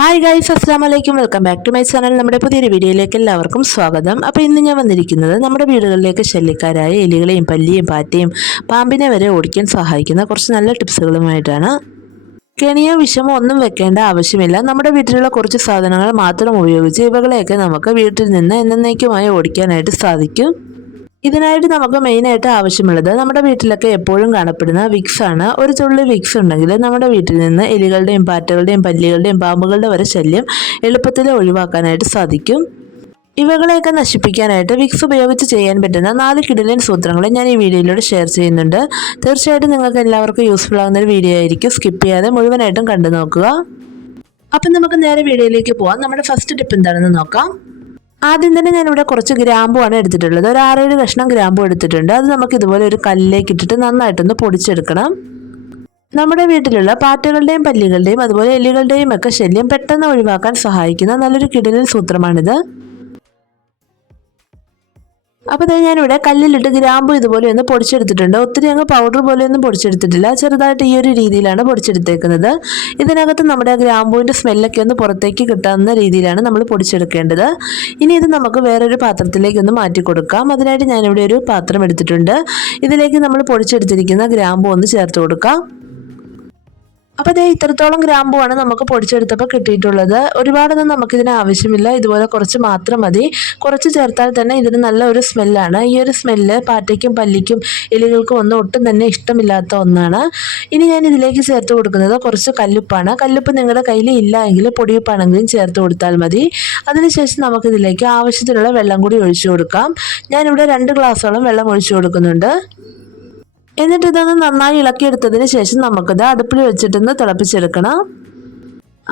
Hi guys അസ്സാം വലൈക്കും welcome back to my channel നമ്മുടെ പുതിയൊരു വീഡിയോയിലേക്ക് എല്ലാവർക്കും സ്വാഗതം. അപ്പോൾ ഇന്ന് ഞാൻ വന്നിരിക്കുന്നത് നമ്മുടെ വീടുകളിലേക്ക് ശല്യക്കാരായ എലികളെയും പല്ലിയും പാറ്റയും പാമ്പിനെ വരെ ഓടിക്കാൻ സഹായിക്കുന്ന കുറച്ച് നല്ല ടിപ്സുകളുമായിട്ടാണ്. കെണിയോ വിഷമോ ഒന്നും വെക്കേണ്ട ആവശ്യമില്ല. നമ്മുടെ വീട്ടിലുള്ള കുറച്ച് സാധനങ്ങൾ മാത്രം ഉപയോഗിച്ച് ഇവകളെയൊക്കെ നമുക്ക് വീട്ടിൽ നിന്ന് എന്നേക്കുമായി ഓടിക്കാനായിട്ട് സാധിക്കും. ഇതിനായിട്ട് നമുക്ക് മെയിനായിട്ട് ആവശ്യമുള്ളത് നമ്മുടെ വീട്ടിലൊക്കെ എപ്പോഴും കാണപ്പെടുന്ന വിക്സ് ആണ്. ഒരു തുള്ളി വിക്സ് ഉണ്ടെങ്കിൽ നമ്മുടെ വീട്ടിൽ നിന്ന് എലികളുടെയും പാറ്റകളുടെയും പല്ലികളുടെയും പാമ്പുകളുടെ വരെ ശല്യം എളുപ്പത്തിൽ ഒഴിവാക്കാനായിട്ട് സാധിക്കും. ഇവകളെയൊക്കെ നശിപ്പിക്കാനായിട്ട് വിക്സ് ഉപയോഗിച്ച് ചെയ്യാൻ പറ്റുന്ന നാല് കിടിലൻ സൂത്രങ്ങൾ ഞാൻ ഈ വീഡിയോയിലൂടെ ഷെയർ ചെയ്യുന്നുണ്ട്. തീർച്ചയായിട്ടും നിങ്ങൾക്ക് എല്ലാവർക്കും യൂസ്ഫുൾ ആകുന്ന ഒരു വീഡിയോ ആയിരിക്കും. സ്കിപ്പ് ചെയ്യാതെ മുഴുവനായിട്ടും കണ്ടു നോക്കുക. അപ്പം നമുക്ക് നേരെ വീഡിയോയിലേക്ക് പോവാം. നമ്മുടെ ഫസ്റ്റ് ടിപ്പ് എന്താണെന്ന് നോക്കാം. ആദ്യം തന്നെ ഞാനിവിടെ കുറച്ച് ഗ്രാമ്പുമാണ് എടുത്തിട്ടുള്ളത്. ഒരു ആറേഴ് കഷ്ണം ഗ്രാമ്പു എടുത്തിട്ടുണ്ട്. അത് നമുക്ക് ഇതുപോലെ ഒരു കല്ലിലേക്ക് ഇട്ടിട്ട് നന്നായിട്ടൊന്ന് പൊടിച്ചെടുക്കണം. നമ്മുടെ വീട്ടിലുള്ള പാറ്റകളുടെയും പല്ലികളുടെയും അതുപോലെ എലികളുടെയും ഒക്കെ ശല്യം പെട്ടെന്ന് ഒഴിവാക്കാൻ സഹായിക്കുന്ന നല്ലൊരു കിടലിൽ സൂത്രമാണിത്. അപ്പോൾ ദേ ഞാനിവിടെ കല്ലിലിട്ട് ഗ്രാമ്പു ഇതുപോലെ ഒന്ന് പൊടിച്ചെടുത്തിട്ടുണ്ട്. ഒത്തിരി അങ്ങ് പൗഡർ പോലെ ഒന്നും പൊടിച്ചെടുത്തിട്ടില്ല. ചെറുതായിട്ട് ഈ ഒരു രീതിയിലാണ് പൊടിച്ചെടുത്തേക്കുന്നത്. ഇതിനകത്ത് നമ്മുടെ ഗ്രാമ്പുവിന്റെ സ്മെല്ലൊക്കെ ഒന്ന് പുറത്തേക്ക് കിട്ടാവുന്ന രീതിയിലാണ് നമ്മൾ പൊടിച്ചെടുക്കേണ്ടത്. ഇനി ഇത് നമുക്ക് വേറൊരു പാത്രത്തിലേക്ക് ഒന്ന് മാറ്റി കൊടുക്കാം. അതിനായിട്ട് ഞാനിവിടെ ഒരു പാത്രം എടുത്തിട്ടുണ്ട്. ഇതിലേക്ക് നമ്മൾ പൊടിച്ചെടുത്തിരിക്കുന്ന ഗ്രാമ്പു ഒന്ന് ചേർത്ത് കൊടുക്കാം. അപ്പോൾ അതേ ഇത്രത്തോളം ഗ്രാമ്പുമാണ് നമുക്ക് പൊടിച്ചെടുത്തപ്പോൾ കിട്ടിയിട്ടുള്ളത്. ഒരുപാടൊന്നും നമുക്കിതിന് ആവശ്യമില്ല. ഇതുപോലെ കുറച്ച് മാത്രം മതി. കുറച്ച് ചേർത്താൽ തന്നെ ഇതിന് നല്ല ഒരു സ്മെല്ലാണ് ഈ ഒരു സ്മെല്ല് പാറ്റയ്ക്കും പല്ലിക്കും എലികൾക്കും ഒന്നും ഒട്ടും തന്നെ ഇഷ്ടമില്ലാത്ത ഒന്നാണ്. ഇനി ഞാൻ ഇതിലേക്ക് ചേർത്ത് കൊടുക്കുന്നത് കുറച്ച് കല്ലുപ്പാണ്. കല്ലുപ്പ് നിങ്ങളുടെ കയ്യിൽ ഇല്ല എങ്കിൽ പൊടിയുപ്പാണെങ്കിലും ചേർത്ത് കൊടുത്താൽ മതി. അതിനുശേഷം നമുക്കിതിലേക്ക് ആവശ്യത്തിനുള്ള വെള്ളം കൂടി ഒഴിച്ചു കൊടുക്കാം. ഞാനിവിടെ രണ്ട് ഗ്ലാസ്സോളം വെള്ളം ഒഴിച്ചു കൊടുക്കുന്നുണ്ട്. എന്നിട്ട് ഇതൊന്ന് നന്നായി ഇളക്കിയെടുത്തതിന് ശേഷം നമുക്കിത് അടുപ്പിൽ വെച്ചിട്ടൊന്ന് തിളപ്പിച്ചെടുക്കണം.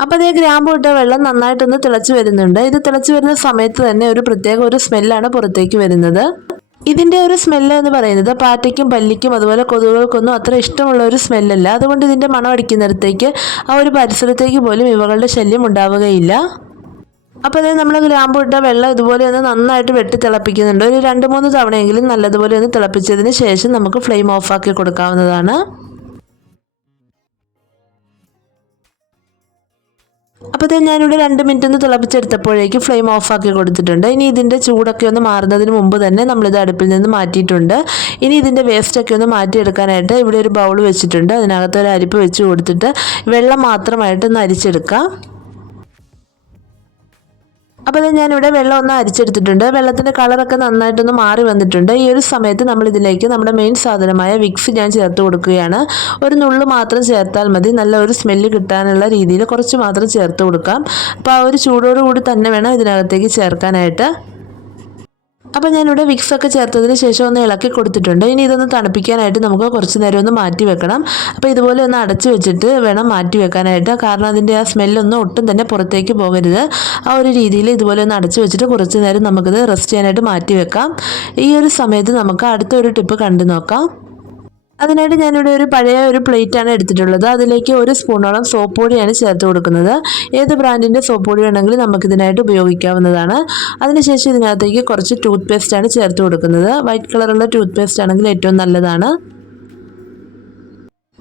അപ്പോൾ അതേ ഗ്രാമ്പു ഇട്ട വെള്ളം നന്നായിട്ടൊന്ന് തിളച്ചു വരുന്നുണ്ട്. ഇത് തിളച്ചു വരുന്ന സമയത്ത് തന്നെ ഒരു പ്രത്യേക ഒരു സ്മെല്ലാണ് പുറത്തേക്ക് വരുന്നത്. ഇതിന്റെ ഒരു സ്മെല്ല് എന്ന് പറയുന്നത് പാറ്റയ്ക്കും പല്ലിക്കും അതുപോലെ കൊതുകുകൾക്കൊന്നും അത്ര ഇഷ്ടമുള്ള ഒരു സ്മെല്ലല്ല. അതുകൊണ്ട് ഇതിന്റെ മണം അടിക്കുന്നിടത്തേക്ക് ആ ഒരു പരിസരത്തേക്ക് പോലും ഇവകളുടെ ശല്യം ഉണ്ടാവുകയില്ല. അപ്പോൾ അതായത് നമ്മൾ ഗ്രാമ്പു ഇട്ട വെള്ളം ഇതുപോലെ ഒന്ന് നന്നായിട്ട് വെട്ടി തിളപ്പിക്കുന്നുണ്ട്. ഒരു രണ്ട് മൂന്ന് തവണയെങ്കിലും നല്ലതുപോലെ ഒന്ന് തിളപ്പിച്ചതിന് ശേഷം നമുക്ക് ഫ്ലെയിം ഓഫാക്കി കൊടുക്കാവുന്നതാണ്. അപ്പോൾ അതായത് ഞാനിവിടെ രണ്ട് മിനിറ്റ് ഒന്ന് തിളപ്പിച്ചെടുത്തപ്പോഴേക്കും ഫ്ലെയിം ഓഫാക്കി കൊടുത്തിട്ടുണ്ട്. ഇനി ഇതിന്റെ ചൂടൊക്കെ ഒന്ന് മാറുന്നതിന് മുമ്പ് തന്നെ നമ്മളിത് അടുപ്പിൽ നിന്ന് മാറ്റിയിട്ടുണ്ട്. ഇനി ഇതിന്റെ വേസ്റ്റൊക്കെ ഒന്ന് മാറ്റിയെടുക്കാനായിട്ട് ഇവിടെ ഒരു ബൗൾ വെച്ചിട്ടുണ്ട്. അതിനകത്ത് ഒരു അരിപ്പ് വെച്ച് കൊടുത്തിട്ട് വെള്ളം മാത്രമായിട്ട് ഒന്ന് അരിച്ചെടുക്കാം. അപ്പോൾ ഇത് ഞാനിവിടെ വെള്ളം ഒന്ന് അരിച്ചെടുത്തിട്ടുണ്ട്. വെള്ളത്തിന്റെ കളറൊക്കെ നന്നായിട്ടൊന്ന് മാറി വന്നിട്ടുണ്ട്. ഈ ഒരു സമയത്ത് നമ്മൾ ഇതിലേക്ക് നമ്മുടെ മെയിൻ സാധനമായ വിക്സ് ഞാൻ ചേർത്ത് കൊടുക്കുകയാണ്. ഒരു നുള്ളു മാത്രം ചേർത്താൽ മതി. നല്ല ഒരു സ്മെല്ല് കിട്ടാനുള്ള രീതിയിൽ കുറച്ച് മാത്രം ചേർത്ത് കൊടുക്കാം. അപ്പോൾ ആ ഒരു ചൂടോടുകൂടി തന്നെ വേണം ഇതിനകത്തേക്ക് ചേർക്കാനായിട്ട്. അപ്പോൾ ഞാനിവിടെ വിക്സ് ഒക്കെ ചേർത്തതിന് ശേഷം ഒന്ന് ഇളക്കി കൊടുത്തിട്ടുണ്ട്. ഇനി ഇതൊന്ന് തണുപ്പിക്കാനായിട്ട് നമുക്ക് കുറച്ച് നേരം ഒന്ന് മാറ്റി വെക്കണം. അപ്പോൾ ഇതുപോലെ ഒന്ന് അടച്ച് വെച്ചിട്ട് വേണം മാറ്റി വെക്കാനായിട്ട്. കാരണം അതിന്റെ ആ സ്മെല്ലൊന്നും ഒട്ടും തന്നെ പുറത്തേക്ക് പോകരുത്. ആ ഒരു രീതിയിൽ ഇതുപോലെ ഒന്ന് അടച്ച് വെച്ചിട്ട് കുറച്ച് നേരം നമുക്കിത് റെസ്റ്റ് ചെയ്യാനായിട്ട് മാറ്റി വെക്കാം. ഈ ഒരു സമയത്ത് നമുക്ക് അടുത്തൊരു ടിപ്പ് കണ്ടു നോക്കാം. അതിനായിട്ട് ഞാനിവിടെ ഒരു പഴയ ഒരു പ്ലേറ്റാണ് എടുത്തിട്ടുള്ളത്. അതിലേക്ക് ഒരു സ്പൂണോളം സോപ്പ് പൊടിയാണ് ചേർത്ത് കൊടുക്കുന്നത്. ഏത് ബ്രാൻഡിന്റെ സോപ്പ് പൊടി വേണമെങ്കിലും നമുക്കിതിനായിട്ട് ഉപയോഗിക്കാവുന്നതാണ്. അതിനുശേഷം ഇതിനകത്തേക്ക് കുറച്ച് ടൂത്ത് പേസ്റ്റാണ് ചേർത്ത് കൊടുക്കുന്നത്. വൈറ്റ് കളറുള്ള ടൂത്ത് പേസ്റ്റ് ആണെങ്കിൽ ഏറ്റവും നല്ലതാണ്.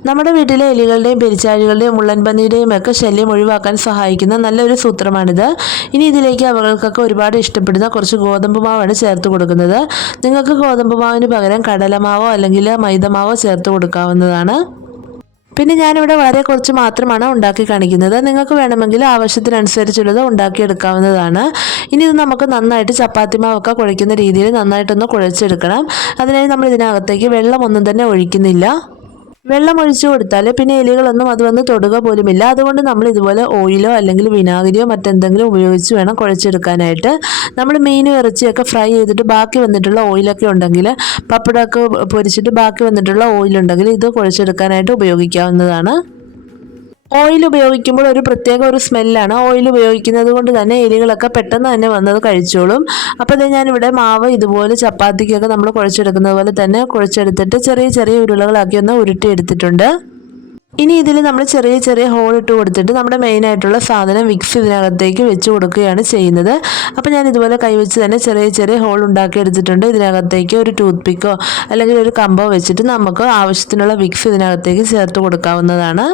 നമ്മുടെ വീട്ടിലെ എലികളുടെയും പെരിച്ചാഴികളുടെയും മുള്ളൻപന്നിയുടെയും ഒക്കെ ശല്യം ഒഴിവാക്കാൻ സഹായിക്കുന്ന നല്ലൊരു സൂത്രമാണിത്. ഇനി ഇതിലേക്ക് അവകൾക്കൊക്കെ ഒരുപാട് ഇഷ്ടപ്പെടുന്ന കുറച്ച് ഗോതമ്പ് മാവാണ് ചേർത്ത് കൊടുക്കുന്നത്. നിങ്ങൾക്ക് ഗോതമ്പ് മാവിന് പകരം കടലമാവോ അല്ലെങ്കിൽ മൈദമാവോ ചേർത്ത് കൊടുക്കാവുന്നതാണ്. പിന്നെ ഞാനിവിടെ വളരെ കുറച്ച് മാത്രമാണ് ഉണ്ടാക്കി കാണിക്കുന്നത്. നിങ്ങൾക്ക് വേണമെങ്കിൽ ആവശ്യത്തിനനുസരിച്ചുള്ളത് ഉണ്ടാക്കിയെടുക്കാവുന്നതാണ്. ഇനി ഇത് നമുക്ക് നന്നായിട്ട് ചപ്പാത്തി മാവൊക്കെ കുഴയ്ക്കുന്ന രീതിയിൽ നന്നായിട്ടൊന്ന് കുഴച്ചെടുക്കണം. അതിനായി നമ്മൾ ഇതിനകത്തേക്ക് വെള്ളമൊന്നും തന്നെ ഒഴിക്കുന്നില്ല. വെള്ളം ഒഴിച്ചു കൊടുത്താൽ പിന്നെ എലികളൊന്നും അത് വന്ന് തൊടുക പോലുമില്ല. അതുകൊണ്ട് നമ്മൾ ഇതുപോലെ ഓയിലോ അല്ലെങ്കിൽ വിനാഗിരിയോ മറ്റെന്തെങ്കിലും ഉപയോഗിച്ച് വേണം കുഴച്ചെടുക്കാനായിട്ട്. നമ്മൾ മീനും ഇറച്ചിയൊക്കെ ഫ്രൈ ചെയ്തിട്ട് ബാക്കി വന്നിട്ടുള്ള ഓയിലൊക്കെ ഉണ്ടെങ്കിൽ പപ്പടമൊക്കെ പൊരിച്ചിട്ട് ബാക്കി വന്നിട്ടുള്ള ഓയിലുണ്ടെങ്കിൽ ഇത് കുഴച്ചെടുക്കാനായിട്ട് ഉപയോഗിക്കാവുന്നതാണ്. ഓയിൽ ഉപയോഗിക്കുമ്പോൾ ഒരു പ്രത്യേക ഒരു സ്മെല്ലാണ്. ഓയിൽ ഉപയോഗിക്കുന്നത് കൊണ്ട് തന്നെ എലികളൊക്കെ പെട്ടെന്ന് തന്നെ വന്നത് കഴിച്ചോളും. അപ്പോൾ ഇത് ഞാനിവിടെ മാവ് ഇതുപോലെ ചപ്പാത്തിക്കൊക്കെ നമ്മൾ കുഴച്ചെടുക്കുന്നത് പോലെ തന്നെ കുഴച്ചെടുത്തിട്ട് ചെറിയ ചെറിയ ഉരുളകളാക്കി ഒന്ന് ഉരുട്ടിയെടുത്തിട്ടുണ്ട്. ഇനി ഇതിൽ നമ്മൾ ചെറിയ ചെറിയ ഹോൾ ഇട്ട് കൊടുത്തിട്ട് നമ്മുടെ മെയിനായിട്ടുള്ള സാധനം വിക്സ് ഇതിനകത്തേക്ക് വെച്ച് കൊടുക്കുകയാണ് ചെയ്യുന്നത്. അപ്പോൾ ഞാൻ ഇതുപോലെ കൈവച്ച് തന്നെ ചെറിയ ചെറിയ ഹോൾ ഉണ്ടാക്കി എടുത്തിട്ടുണ്ട് ഇതിനകത്തേക്ക് ഒരു ടൂത്ത് പിക്കോ അല്ലെങ്കിൽ ഒരു കമ്പോ വെച്ചിട്ട് നമുക്ക് ആവശ്യത്തിനുള്ള വിക്സ് ഇതിനകത്തേക്ക് ചേർത്ത് കൊടുക്കാവുന്നതാണ്.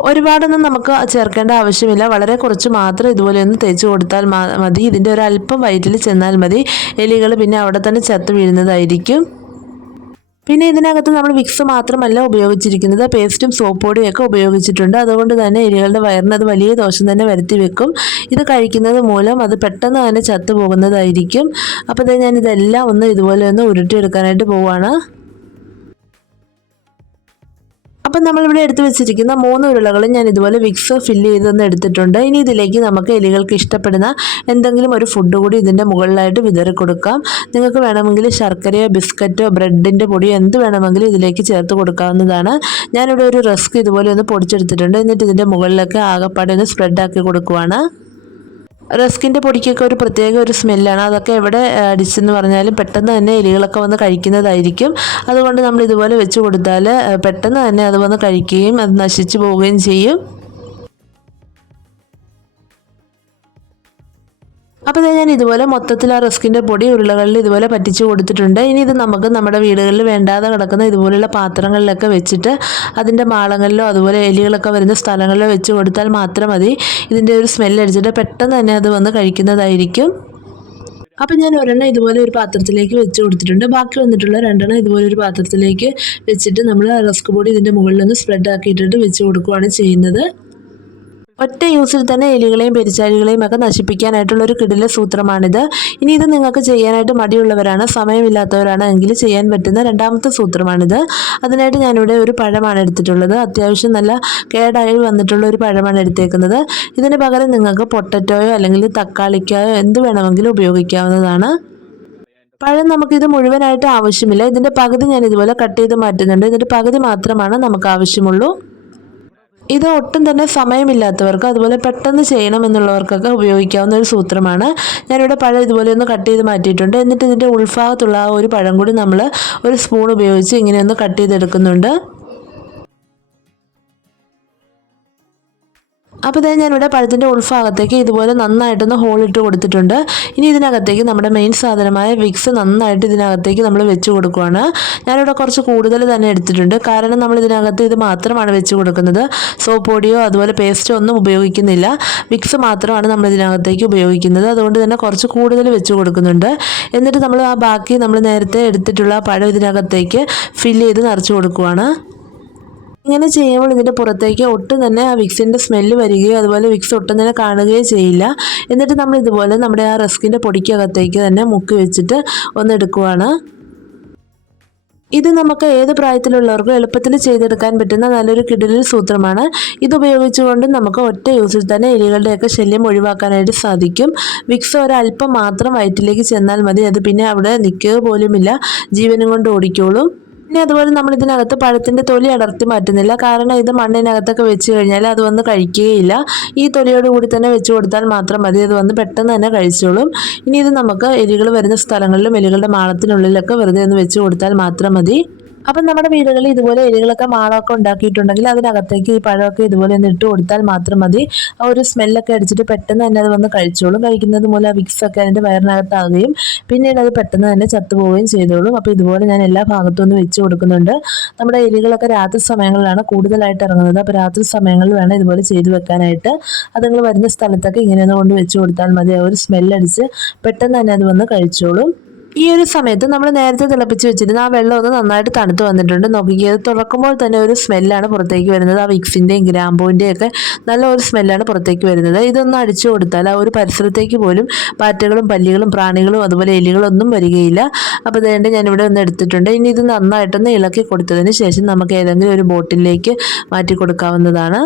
ഒരുപാടൊന്നും നമുക്ക് ചേർക്കേണ്ട ആവശ്യമില്ല. വളരെ കുറച്ച് മാത്രം ഇതുപോലെ ഒന്ന് തേച്ച് കൊടുത്താൽ മതി. ഇതിന്റെ ഒരു അല്പം വയറ്റിൽ ചെന്നാൽ മതി. എലികൾ പിന്നെ അവിടെ തന്നെ ചത്ത് വീഴുന്നതായിരിക്കും. പിന്നെ ഇതിനകത്ത് നമ്മൾ വിക്സ് മാത്രമല്ല ഉപയോഗിച്ചിരിക്കുന്നത്. പേസ്റ്റും സോപ്പ് ഒക്കെ ഉപയോഗിച്ചിട്ടുണ്ട്. അതുകൊണ്ട് തന്നെ എലികളുടെ വയറിന് അത് വലിയ ദോഷം തന്നെ വരുത്തി വെക്കും. ഇത് കഴിക്കുന്നത് മൂലം അത് പെട്ടെന്ന് തന്നെ ചത്തു പോകുന്നതായിരിക്കും. അപ്പോൾ ഞാൻ ഇതെല്ലാം ഒന്ന് ഇതുപോലെ ഒന്ന് ഉരുട്ടിയെടുക്കാനായിട്ട് പോവുകയാണ് അപ്പം നമ്മളിവിടെ എടുത്ത് വെച്ചിരിക്കുന്ന മൂന്ന് ഉരുളകളും ഞാൻ ഇതുപോലെ വിക്സ് ഫില്ല് ചെയ്തൊന്ന് എടുത്തിട്ടുണ്ട്. ഇനി ഇതിലേക്ക് നമുക്ക് എലികൾക്ക് ഇഷ്ടപ്പെടുന്ന എന്തെങ്കിലും ഒരു ഫുഡ് കൂടി ഇതിന്റെ മുകളിലായിട്ട് വിതറി കൊടുക്കാം. നിങ്ങൾക്ക് വേണമെങ്കിൽ ശർക്കരയോ ബിസ്ക്കറ്റോ ബ്രെഡിന്റെ പൊടിയോ എന്ത് വേണമെങ്കിലും ഇതിലേക്ക് ചേർത്ത് കൊടുക്കാവുന്നതാണ്. ഞാനിവിടെ ഒരു റസ്ക് ഇതുപോലെ ഒന്ന് പൊടിച്ചെടുത്തിട്ടുണ്ട്. എന്നിട്ട് ഇതിന്റെ മുകളിലൊക്കെ ആകെപ്പാടെ ഒന്ന് സ്പ്രെഡാക്കി കൊടുക്കുവാണ്. റസ്കിന്റെ പൊടിക്കൊക്കെ ഒരു പ്രത്യേക ഒരു സ്മെല്ലാണ്. അതൊക്കെ എവിടെ അടിച്ചെന്ന് പറഞ്ഞാലും പെട്ടെന്ന് തന്നെ എലികളൊക്കെ വന്ന് കഴിക്കുന്നതായിരിക്കും. അതുകൊണ്ട് നമ്മൾ ഇതുപോലെ വെച്ച് കൊടുത്താൽ പെട്ടെന്ന് തന്നെ അത് വന്ന് കഴിക്കുകയും അത് നശിച്ചു പോവുകയും ചെയ്യും. അപ്പോൾ ഞാൻ ഇതുപോലെ മൊത്തത്തിൽ ആ റസ്കിന്റെ പൊടി ഉരുളകളിൽ ഇതുപോലെ പറ്റിച്ച് കൊടുത്തിട്ടുണ്ട്. ഇനി ഇത് നമുക്ക് നമ്മുടെ വീടുകളിൽ വേണ്ടാതെ കിടക്കുന്ന ഇതുപോലുള്ള പാത്രങ്ങളിലൊക്കെ വെച്ചിട്ട് അതിന്റെ മാളങ്ങളിലോ അതുപോലെ എലികളൊക്കെ വരുന്ന സ്ഥലങ്ങളിലോ വെച്ച് കൊടുത്താൽ മാത്രം മതി. ഇതിന്റെ ഒരു സ്മെല്ല് അടിച്ചിട്ട് പെട്ടെന്ന് തന്നെ അത് വന്ന് കഴിക്കുന്നതായിരിക്കും. അപ്പം ഞാൻ ഒരെണ്ണം ഇതുപോലെ ഒരു പാത്രത്തിലേക്ക് വെച്ച് കൊടുത്തിട്ടുണ്ട്. ബാക്കി വന്നിട്ടുള്ള രണ്ടെണ്ണം ഇതുപോലെ ഒരു പാത്രത്തിലേക്ക് വെച്ചിട്ട് നമ്മൾ റസ്ക് പൊടി ഇതിന്റെ മുകളിലൊന്ന് സ്പ്രെഡ് ആക്കിയിട്ടിട്ട് വെച്ച് കൊടുക്കുകയാണ് ചെയ്യുന്നത്. ഒറ്റ യൂസിൽ തന്നെ എലികളെയും പെരിച്ചാഴികളെയും ഒക്കെ നശിപ്പിക്കാനായിട്ടുള്ള ഒരു കിടില സൂത്രമാണിത്. ഇനി ഇത് നിങ്ങൾക്ക് ചെയ്യാനായിട്ട് മടിയുള്ളവരാണ് സമയമില്ലാത്തവരാണ് എങ്കിൽ ചെയ്യാൻ പറ്റുന്ന രണ്ടാമത്തെ സൂത്രമാണിത്. അതിനായിട്ട് ഞാനിവിടെ ഒരു പഴമാണ് എടുത്തിട്ടുള്ളത്. അത്യാവശ്യം നല്ല കേടായി വന്നിട്ടുള്ള ഒരു പഴമാണ് എടുത്തേക്കുന്നത്. ഇതിന് പകരം നിങ്ങൾക്ക് പൊട്ടറ്റോയോ അല്ലെങ്കിൽ തക്കാളിക്കായോ എന്ത് വേണമെങ്കിലും ഉപയോഗിക്കാവുന്നതാണ്. പഴം നമുക്കിത് മുഴുവനായിട്ട് ആവശ്യമില്ല. ഇതിന്റെ പകുതി ഞാൻ ഇതുപോലെ കട്ട് ചെയ്ത് മാറ്റുന്നുണ്ട്. ഇതിന്റെ പകുതി മാത്രമാണ് നമുക്ക് ആവശ്യമുള്ളൂ. ഇത് ഒട്ടും തന്നെ സമയമില്ലാത്തവർക്ക് അതുപോലെ പെട്ടെന്ന് ചെയ്യണം എന്നുള്ളവർക്കൊക്കെ ഉപയോഗിക്കാവുന്ന ഒരു സൂത്രമാണ്. ഞാനിവിടെ പഴം ഇതുപോലെ ഒന്ന് കട്ട് ചെയ്ത് മാറ്റിയിട്ടുണ്ട്. എന്നിട്ട് ഇതിന്റെ ഉൾഭാഗത്തുള്ള ആ ഒരു പഴം കൂടി നമ്മൾ ഒരു സ്പൂൺ ഉപയോഗിച്ച് ഇങ്ങനെ ഒന്ന് കട്ട് ചെയ്തെടുക്കുന്നുണ്ട്. അപ്പോൾ ഇതേ ഞാനിവിടെ പഴത്തിന്റെ ഉൾഭാഗത്തേക്ക് ഇതുപോലെ നന്നായിട്ടൊന്ന് ഹോളിട്ട് കൊടുത്തിട്ടുണ്ട്. ഇനി ഇതിനകത്തേക്ക് നമ്മുടെ മെയിൻ സാധനമായ വിക്സ് നന്നായിട്ട് ഇതിനകത്തേക്ക് നമ്മൾ വെച്ച് കൊടുക്കുകയാണ് ഞാനിവിടെ കുറച്ച് കൂടുതൽ തന്നെ എടുത്തിട്ടുണ്ട്. കാരണം നമ്മൾ ഇതിനകത്ത് ഇത് മാത്രമാണ് വെച്ച് കൊടുക്കുന്നത്. സോപ്പ് പൊടിയോ അതുപോലെ പേസ്റ്റോ ഒന്നും ഉപയോഗിക്കുന്നില്ല. വിക്സ് മാത്രമാണ് നമ്മൾ ഇതിനകത്തേക്ക് ഉപയോഗിക്കുന്നത്. അതുകൊണ്ട് തന്നെ കുറച്ച് കൂടുതൽ വെച്ച് കൊടുക്കുന്നുണ്ട്. എന്നിട്ട് നമ്മൾ ആ ബാക്കി നമ്മൾ നേരത്തെ എടുത്തിട്ടുള്ള പഴം ഇതിനകത്തേക്ക് ഫില്ല് ചെയ്ത് നിറച്ച് കൊടുക്കുവാണ്. ഇങ്ങനെ ചെയ്യുമ്പോൾ ഇതിന്റെ പുറത്തേക്ക് ഒട്ടും തന്നെ ആ വിക്സിന്റെ സ്മെല്ല് വരികയോ അതുപോലെ വിക്സ് ഒട്ടും തന്നെ കാണുകയോ ചെയ്യില്ല. എന്നിട്ട് നമ്മൾ ഇതുപോലെ നമ്മുടെ ആ റസ്കിന്റെ പൊടിക്കകത്തേക്ക് തന്നെ മുക്കി വെച്ചിട്ട് ഒന്ന് എടുക്കുവാണ്. ഇത് നമുക്ക് ഏത് പ്രായത്തിലുള്ളവർക്കും എളുപ്പത്തിൽ ചെയ്തെടുക്കാൻ പറ്റുന്ന നല്ലൊരു കിടലിൽ സൂത്രമാണ്. ഇത് ഉപയോഗിച്ചുകൊണ്ട് നമുക്ക് ഒറ്റ യൂസിൽ തന്നെ എലികളുടെയൊക്കെ ശല്യം ഒഴിവാക്കാനായിട്ട് സാധിക്കും. വിക്സ് ഒരല്പം മാത്രം വയറ്റിലേക്ക് ചെന്നാൽ മതി. അത് പിന്നെ അവിടെ നിൽക്കുക പോലുമില്ല. ജീവനും കൊണ്ട് ഓടിക്കോളും. പിന്നെ അതുപോലെ നമ്മൾ ഇതിനകത്ത് പഴത്തിന്റെ തൊലി അടർത്തി മാറ്റുന്നില്ല. കാരണം ഇത് മണ്ണിനകത്തൊക്കെ വെച്ച് കഴിഞ്ഞാൽ അത് വന്ന് കഴിക്കുകയില്ല. ഈ തൊലിയോട് കൂടി തന്നെ വെച്ച് കൊടുത്താൽ മാത്രം മതി. അത് വന്ന് പെട്ടെന്ന് തന്നെ കഴിച്ചോളും. ഇനി ഇത് നമുക്ക് എലികൾ വരുന്ന സ്ഥലങ്ങളിലും എലികളുടെ മാളത്തിനുള്ളിലൊക്കെ വെറുതെ ഒന്ന് വെച്ച് കൊടുത്താൽ മാത്രം മതി. അപ്പം നമ്മുടെ വീടുകളിൽ ഇതുപോലെ എലികളൊക്കെ മാളമൊക്കെ ഉണ്ടാക്കിയിട്ടുണ്ടെങ്കിൽ അതിനകത്തേക്ക് ഈ പഴമൊക്കെ ഇതുപോലെ ഒന്ന് ഇട്ട് കൊടുത്താൽ മാത്രം മതി. ഒരു സ്മെല്ലൊക്കെ അടിച്ചിട്ട് പെട്ടെന്ന് തന്നെ അത് വന്ന് കഴിച്ചോളും. കഴിക്കുന്നത് മൂലം ആ വിക്സ് ഒക്കെ അതിന്റെ വയറിനകത്താകുകയും പിന്നീട് അത് പെട്ടെന്ന് തന്നെ ചത്തുപോവുകയും ചെയ്തോളും. അപ്പോൾ ഇതുപോലെ ഞാൻ എല്ലാ ഭാഗത്തും ഒന്ന് വെച്ച് കൊടുക്കുന്നുണ്ട്. നമ്മുടെ എലികളൊക്കെ രാത്രി സമയങ്ങളിലാണ് കൂടുതലായിട്ട് ഇറങ്ങുന്നത്. അപ്പോൾ രാത്രി സമയങ്ങളിൽ വേണം ഇതുപോലെ ചെയ്തു വെക്കാനായിട്ട്. അത് നിങ്ങൾ വരുന്ന സ്ഥലത്തൊക്കെ ഇങ്ങനെ ഒന്ന് കൊണ്ട് വെച്ച് കൊടുത്താൽ മതി. ഒരു സ്മെല്ലടിച്ച് പെട്ടെന്ന് തന്നെ അത് വന്ന് കഴിച്ചോളും. ഈ ഒരു സമയത്ത് നമ്മൾ നേരത്തെ തിളപ്പിച്ച് വെച്ചിരുന്ന ആ വെള്ളം ഒന്ന് നന്നായിട്ട് തണുത്ത് വന്നിട്ടുണ്ട്. നോക്കിക്കുക അത് തുറക്കുമ്പോൾ തന്നെ ഒരു സ്മെല്ലാണ് പുറത്തേക്ക് വരുന്നത്. ആ വിക്സിന്റെയും ഗ്രാമ്പൂവിന്റെയും ഒക്കെ നല്ല ഒരു സ്മെല്ലാണ് പുറത്തേക്ക് വരുന്നത്. ഇതൊന്ന് അടിച്ചു കൊടുത്താൽ ആ ഒരു പരിസരത്തേക്ക് പോലും പാറ്റകളും പല്ലികളും പ്രാണികളും അതുപോലെ എലികളും ഒന്നും വരികയില്ല. അപ്പോൾ അതുകൊണ്ട് ഞാനിവിടെ ഒന്ന് എടുത്തിട്ടുണ്ട്. ഇനി ഇത് നന്നായിട്ടൊന്ന് ഇളക്കി കൊടുത്തതിന് ശേഷം നമുക്ക് ഏതെങ്കിലും ഒരു ബോട്ടിലേക്ക് മാറ്റി കൊടുക്കാവുന്നതാണ്.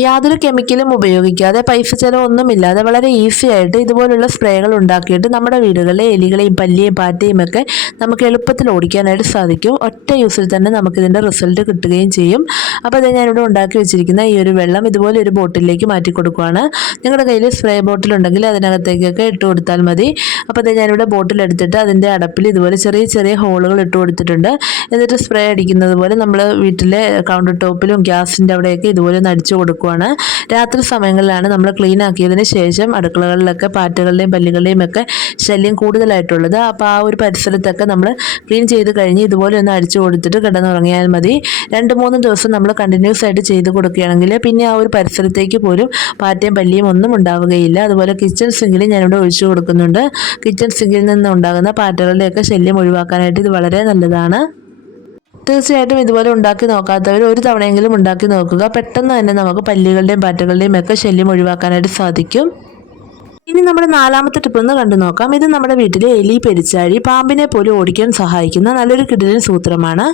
യാതൊരു കെമിക്കലും ഉപയോഗിക്കാതെ പൈസ ചിലവൊന്നുമില്ലാതെ വളരെ ഈസി ആയിട്ട് ഇതുപോലുള്ള സ്പ്രേകൾ ഉണ്ടാക്കിയിട്ട് നമ്മുടെ വീടുകളിലെ എലികളെയും പല്ലിയെയും പാറ്റയും ഒക്കെ നമുക്ക് എളുപ്പത്തിൽ ഓടിക്കാനായിട്ട് സാധിക്കും. ഒറ്റ യൂസിൽ തന്നെ നമുക്കിതിന്റെ റിസൾട്ട് കിട്ടുകയും ചെയ്യും. അപ്പോൾ അത് ഞാനിവിടെ ഉണ്ടാക്കി വെച്ചിരിക്കുന്ന ഈ ഒരു വെള്ളം ഇതുപോലെ ഒരു ബോട്ടിലേക്ക് മാറ്റി കൊടുക്കുകയാണ് നിങ്ങളുടെ കയ്യിൽ സ്പ്രേ ബോട്ടിൽ ഉണ്ടെങ്കിൽ അതിനകത്തേക്കൊക്കെ ഇട്ട് കൊടുത്താൽ മതി. അപ്പോൾ അത് ഞാനിവിടെ ബോട്ടിൽ എടുത്തിട്ട് അതിന്റെ അടപ്പിൽ ഇതുപോലെ ചെറിയ ചെറിയ ഹോളുകൾ ഇട്ട് കൊടുത്തിട്ടുണ്ട്. എന്നിട്ട് സ്പ്രേ അടിക്കുന്നത് പോലെ നമ്മൾ വീട്ടിലെ കൗണ്ടർ ടോപ്പിലും ഗ്യാസിന്റെ അവിടെയൊക്കെ ഇതുപോലെ ഒന്ന് കൊടുക്കും. കൊടുക്കുവാണ്. രാത്രി സമയങ്ങളിലാണ് നമ്മൾ ക്ലീൻ ആക്കിയതിന് ശേഷം അടുക്കളകളിലൊക്കെ പാറ്റകളുടെയും പല്ലുകളുടെയും ഒക്കെ ശല്യം കൂടുതലായിട്ടുള്ളത്. അപ്പോൾ ആ ഒരു പരിസരത്തൊക്കെ നമ്മൾ ക്ലീൻ ചെയ്ത് കഴിഞ്ഞ് ഇതുപോലെ ഒന്ന് അടിച്ചു കൊടുത്തിട്ട് കിടന്നുറങ്ങിയാൽ മതി. രണ്ട് മൂന്ന് ദിവസം നമ്മൾ കണ്ടിന്യൂസ് ആയിട്ട് ചെയ്ത് കൊടുക്കുകയാണെങ്കിൽ പിന്നെ ആ ഒരു പരിസരത്തേക്ക് പോലും പാറ്റയും പല്ലിയും ഒന്നും ഉണ്ടാവുകയില്ല. അതുപോലെ കിച്ചൺ സിങ്കിൽ ഞാനിവിടെ ഒഴിച്ചു കൊടുക്കുന്നുണ്ട്. കിച്ചൺ സിങ്കിൽ നിന്ന് ഉണ്ടാകുന്ന പാറ്റകളുടെയൊക്കെ ശല്യം ഒഴിവാക്കാനായിട്ട് ഇത് വളരെ നല്ലതാണ്. തീർച്ചയായിട്ടും ഇതുപോലെ ഉണ്ടാക്കി നോക്കാത്തവർ ഒരു തവണയെങ്കിലും ഉണ്ടാക്കി നോക്കുക. പെട്ടെന്ന് തന്നെ നമുക്ക് പല്ലുകളുടെയും പാറ്റകളുടെയും ഒക്കെ ശല്യം ഒഴിവാക്കാനായിട്ട് സാധിക്കും. ഇനി നമ്മുടെ നാലാമത്തെ ടിപ്പ് ഒന്ന് കണ്ടു നോക്കാം. ഇത് നമ്മുടെ വീട്ടിലെ എലി പെരിച്ചാഴി പാമ്പിനെ പോലും ഓടിക്കാൻ സഹായിക്കുന്ന നല്ലൊരു കിടിലൻ സൂത്രമാണ്.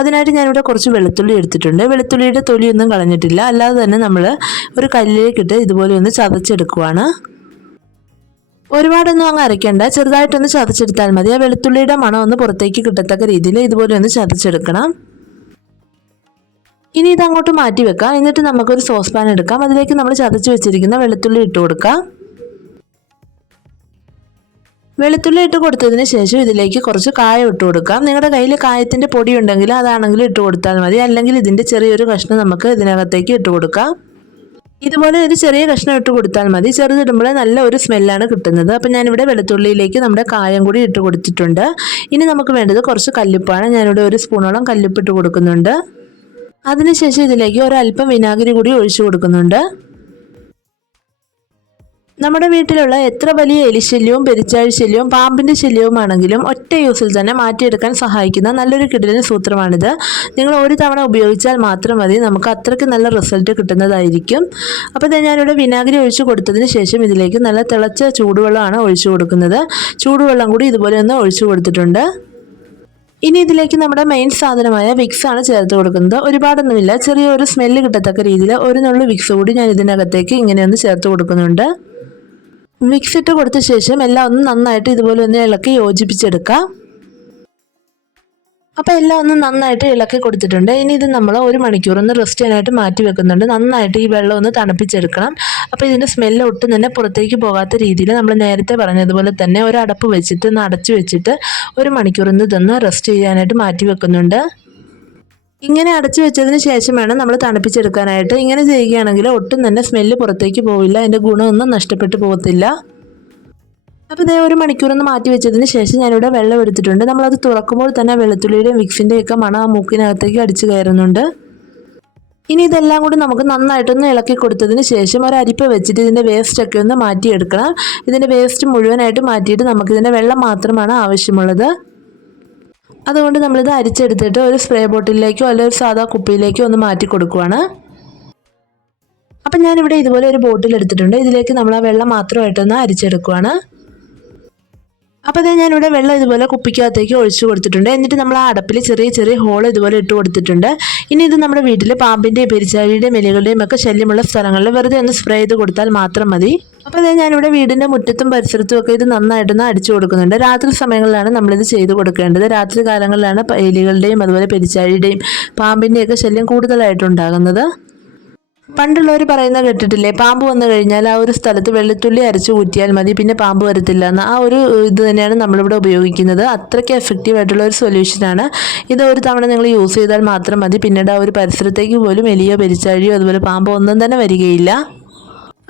അതിനായിട്ട് ഞാനിവിടെ കുറച്ച് വെളുത്തുള്ളി എടുത്തിട്ടുണ്ട്. വെളുത്തുള്ളിയുടെ തൊലിയൊന്നും കളഞ്ഞിട്ടില്ല. അല്ലാതെ തന്നെ നമ്മൾ ഒരു കല്ലിലേക്കിട്ട് ഇതുപോലെ ഒന്ന് ചതച്ചെടുക്കുവാണ്. ഒരുപാടൊന്നും അങ്ങ് അരയ്ക്കേണ്ട. ചെറുതായിട്ടൊന്ന് ചതച്ചെടുത്താൽ മതി. ആ വെളുത്തുള്ളിയുടെ മണം ഒന്ന് പുറത്തേക്ക് കിട്ടത്തക്ക രീതിയിൽ ഇതുപോലെ ഒന്ന് ചതച്ചെടുക്കണം. ഇനി ഇത് അങ്ങോട്ട് മാറ്റി വെക്കാം. എന്നിട്ട് നമുക്കൊരു സോസ് പാൻ എടുക്കാം. അതിലേക്ക് നമ്മൾ ചതച്ച് വെച്ചിരിക്കുന്ന വെളുത്തുള്ളി ഇട്ട് കൊടുക്കാം. വെളുത്തുള്ളി ഇട്ട് കൊടുത്തതിന് ശേഷം ഇതിലേക്ക് കുറച്ച് കായം ഇട്ട് കൊടുക്കാം. നിങ്ങളുടെ കയ്യിൽ കായത്തിന്റെ പൊടി ഉണ്ടെങ്കിൽ അതാണെങ്കിൽ ഇട്ട് കൊടുത്താൽ മതി. അല്ലെങ്കിൽ ഇതിന്റെ ചെറിയൊരു കഷ്ണം നമുക്ക് ഇതിനകത്തേക്ക് ഇട്ട് കൊടുക്കാം. ഇതുപോലെ ഒരു ചെറിയ കഷ്ണം ഇട്ട് കൊടുത്താൽ മതി. ചെറുതിടുമ്പോൾ നല്ല ഒരു സ്മെല്ലാണ് കിട്ടുന്നത്. അപ്പം ഞാനിവിടെ വെളുത്തുള്ളിയിലേക്ക് നമ്മുടെ കായം കൂടി ഇട്ട് കൊടുത്തിട്ടുണ്ട്. ഇനി നമുക്ക് വേണ്ടത് കുറച്ച് കല്ലുപ്പാണ്. ഞാനിവിടെ ഒരു സ്പൂണോളം കല്ലുപ്പ് ഇട്ട് കൊടുക്കുന്നുണ്ട്. അതിനുശേഷം ഇതിലേക്ക് ഒരല്പം വിനാഗിരി കൂടി ഒഴിച്ചു കൊടുക്കുന്നുണ്ട്. നമ്മുടെ വീട്ടിലുള്ള എത്ര വലിയ എലിശല്യവും പെരിച്ചാഴി ശല്യവും പാമ്പിന്റെ ശല്യവുമാണെങ്കിലും ഒറ്റ യൂസിൽ തന്നെ മാറ്റിയെടുക്കാൻ സഹായിക്കുന്ന നല്ലൊരു കിടലിന് സൂത്രമാണിത്. നിങ്ങൾ ഒരു തവണ ഉപയോഗിച്ചാൽ മാത്രം മതി. നമുക്ക് അത്രയ്ക്ക് നല്ല റിസൾട്ട് കിട്ടുന്നതായിരിക്കും. അപ്പോൾ ഇത് ഞാനിവിടെ വിനാഗിരി ഒഴിച്ച് കൊടുത്തതിന് ശേഷം ഇതിലേക്ക് നല്ല തിളച്ച ചൂടുവെള്ളമാണ് ഒഴിച്ചു കൊടുക്കുന്നത്. ചൂടുവെള്ളം കൂടി ഇതുപോലെ ഒന്ന് ഒഴിച്ചു കൊടുത്തിട്ടുണ്ട്. ഇനി ഇതിലേക്ക് നമ്മുടെ മെയിൻ സാധനമായ വിക്സ് ആണ് ചേർത്ത് കൊടുക്കുന്നത്. ഒരുപാടൊന്നുമില്ല. ചെറിയൊരു സ്മെല്ല് കിട്ടത്തക്ക രീതിയിൽ ഒരു നുള്ളു വിക്സ് കൂടി ഞാൻ ഇതിനകത്തേക്ക് ഇങ്ങനെ ഒന്ന് ചേർത്ത് കൊടുക്കുന്നുണ്ട്. മിക്സ് ഇട്ട് കൊടുത്ത ശേഷം എല്ലാം ഒന്ന് നന്നായിട്ട് ഇതുപോലെ ഒന്ന് ഇളക്കി യോജിപ്പിച്ചെടുക്കാം. അപ്പോൾ എല്ലാം ഒന്ന് നന്നായിട്ട് ഇളക്കി കൊടുത്തിട്ടുണ്ട്. ഇനി ഇത് നമ്മൾ ഒരു മണിക്കൂർ ഒന്ന് റെസ്റ്റ് ചെയ്യാനായിട്ട് മാറ്റി വെക്കുന്നുണ്ട്. നന്നായിട്ട് ഈ വെള്ളം ഒന്ന് തണുപ്പിച്ചെടുക്കണം. അപ്പോൾ ഇതിന്റെ സ്മെല്ല് ഒട്ടും തന്നെ പുറത്തേക്ക് പോകാത്ത രീതിയിൽ നമ്മൾ നേരത്തെ പറഞ്ഞതുപോലെ തന്നെ ഒരു അടപ്പ് വെച്ചിട്ട് ഒന്ന് അടച്ചു വെച്ചിട്ട് ഒരു മണിക്കൂർ ഒന്ന് ഇതൊന്ന് റെസ്റ്റ് ചെയ്യാനായിട്ട് മാറ്റി വെക്കുന്നുണ്ട്. ഇങ്ങനെ അടച്ചു വെച്ചതിന് ശേഷം വേണം നമ്മൾ തണുപ്പിച്ചെടുക്കാനായിട്ട്. ഇങ്ങനെ ചെയ്യുകയാണെങ്കിൽ ഒട്ടും തന്നെ സ്മെല്ല് പുറത്തേക്ക് പോവില്ല അതിന്റെ ഗുണമൊന്നും നഷ്ടപ്പെട്ടു പോകത്തില്ല. അപ്പോൾ ഇതേ ഒരു മണിക്കൂറൊന്ന് മാറ്റി വെച്ചതിന് ശേഷം ഞാനിവിടെ വെള്ളം എടുത്തിട്ടുണ്ട്. നമ്മളത് തുറക്കുമ്പോൾ തന്നെ വെളുത്തുള്ളിയുടെയും വിക്സിന്റെയൊക്കെ മണം ആ മൂക്കിനകത്തേക്ക് അടിച്ചു കയറുന്നുണ്ട്. ഇനി ഇതെല്ലാം കൂടി നമുക്ക് നന്നായിട്ടൊന്ന് ഇളക്കി കൊടുത്തതിന് ശേഷം ഒരു അരിപ്പ വെച്ചിട്ട് ഇതിന്റെ വേസ്റ്റൊക്കെ ഒന്ന് മാറ്റിയെടുക്കണം. ഇതിന്റെ വേസ്റ്റ് മുഴുവനായിട്ട് മാറ്റിയിട്ട് നമുക്കിതിന്റെ വെള്ളം മാത്രമാണ് ആവശ്യമുള്ളത്. അതുകൊണ്ട് നമ്മളിത് അരിച്ചെടുത്തിട്ട് ഒരു സ്പ്രേ ബോട്ടിലേക്കോ അല്ലെങ്കിൽ ഒരു സാധാ കുപ്പിയിലേക്കോ ഒന്ന് മാറ്റി കൊടുക്കുവാണ്. അപ്പം ഞാനിവിടെ ഇതുപോലെ ഒരു ബോട്ടിൽ എടുത്തിട്ടുണ്ട്. ഇതിലേക്ക് നമ്മൾ ആ വെള്ളം മാത്രമായിട്ടൊന്ന് അരിച്ചെടുക്കുവാണ്. അപ്പോൾ ഞാൻ ഞാനിവിടെ വെള്ളം ഇതുപോലെ കുപ്പിക്കകത്തേക്ക് ഒഴിച്ചു കൊടുത്തിട്ടുണ്ട്. എന്നിട്ട് നമ്മൾ ആ അടപ്പിൽ ചെറിയ ചെറിയ ഹോൾ ഇതുപോലെ ഇട്ട് കൊടുത്തിട്ടുണ്ട്. ഇനി ഇത് നമ്മുടെ വീട്ടിൽ പാമ്പിന്റെയും പെരിച്ചാഴിയുടെയും എലികളുടെയും ഒക്കെ ശല്യമുള്ള സ്ഥലങ്ങളിൽ വെറുതെ ഒന്ന് സ്പ്രേ ചെയ്ത് കൊടുത്താൽ മാത്രം മതി. അപ്പോൾ ഞാൻ ഞാനിവിടെ വീടിന്റെ മുറ്റത്തും പരിസരത്തും ഒക്കെ ഇത് നന്നായിട്ടൊന്ന് അടിച്ചു കൊടുക്കുന്നുണ്ട്. രാത്രി സമയങ്ങളിലാണ് നമ്മളിത് ചെയ്ത് കൊടുക്കേണ്ടത്. രാത്രി കാലങ്ങളിലാണ് എലികളുടെയും അതുപോലെ പെരിച്ചാഴിയുടെയും പാമ്പിന്റെയൊക്കെ ശല്യം കൂടുതലായിട്ടുണ്ടാകുന്നത്. പണ്ടുള്ളവർ പറയുന്ന കേട്ടിട്ടില്ലേ പാമ്പ് വന്നു കഴിഞ്ഞാൽ ആ ഒരു സ്ഥലത്ത് വെള്ളത്തുള്ളി അരച്ച് ഊറ്റിയാൽ മതി പിന്നെ പാമ്പ് വരത്തില്ല എന്ന് ആ ഒരു ഇത് തന്നെയാണ് നമ്മളിവിടെ ഉപയോഗിക്കുന്നത്. അത്രയ്ക്ക് എഫക്റ്റീവ് ആയിട്ടുള്ള ഒരു സൊല്യൂഷനാണ് ഇത് ഒരു തവണ നിങ്ങൾ യൂസ് ചെയ്താൽ മാത്രം മതി. പിന്നീട് ആ ഒരു പരിസരത്തേക്ക് പോലും എലിയോ പെരിച്ചാഴിയോ അതുപോലെ പാമ്പോ ഒന്നും തന്നെ വരികയില്ല.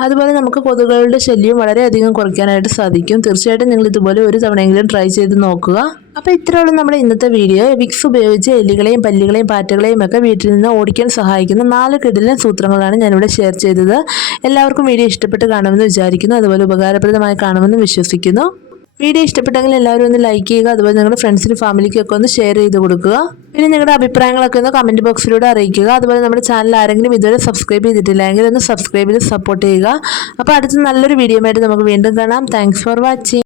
അതുപോലെ നമുക്ക് കൊതുകുകളുടെ ശല്യം വളരെയധികം കുറയ്ക്കാനായിട്ട് സാധിക്കും. തീർച്ചയായിട്ടും നിങ്ങൾ ഇതുപോലെ ഒരു തവണയെങ്കിലും ട്രൈ ചെയ്ത് നോക്കുക. അപ്പോൾ ഇത്രയുള്ള നമ്മുടെ ഇന്നത്തെ വീഡിയോ വിക്സ് ഉപയോഗിച്ച് എലികളെയും പല്ലികളെയും പാറ്റകളെയും ഒക്കെ വീട്ടിൽ നിന്ന് ഓടിക്കാൻ സഹായിക്കുന്ന നാല് കിടിലൻ സൂത്രങ്ങളാണ് ഞാനിവിടെ ഷെയർ ചെയ്തത്. എല്ലാവർക്കും വീഡിയോ ഇഷ്ടപ്പെട്ട് കാണുമെന്ന് വിചാരിക്കുന്നു. അതുപോലെ ഉപകാരപ്രദമായി കാണുമെന്ന് വിശ്വസിക്കുന്നു. വീഡിയോ ഇഷ്ടപ്പെട്ടെങ്കിൽ എല്ലാവരും ഒന്ന് ലൈക്ക് ചെയ്യുക അതുപോലെ നിങ്ങളുടെ ഫ്രണ്ട്സിനും ഫാമിലിക്കൊക്കെ ഒന്ന് ഷെയർ ചെയ്ത് കൊടുക്കുക. പിന്നെ നിങ്ങളുടെ അഭിപ്രായങ്ങളൊക്കെ ഒന്ന് കമന്റ് ബോക്സിലൂടെ അറിയിക്കുക. അതുപോലെ നമ്മുടെ ചാനൽ ആരെങ്കിലും ഇതുവരെ സബ്സ്ക്രൈബ് ചെയ്തിട്ടില്ലെങ്കിൽ ഒന്ന് സബ്സ്ക്രൈബ് ചെയ്ത് സപ്പോർട്ട് ചെയ്യുക. അപ്പോൾ അടുത്ത നല്ലൊരു വീഡിയോ ആയിട്ട് നമുക്ക് വീണ്ടും കാണാം. Thanks for watching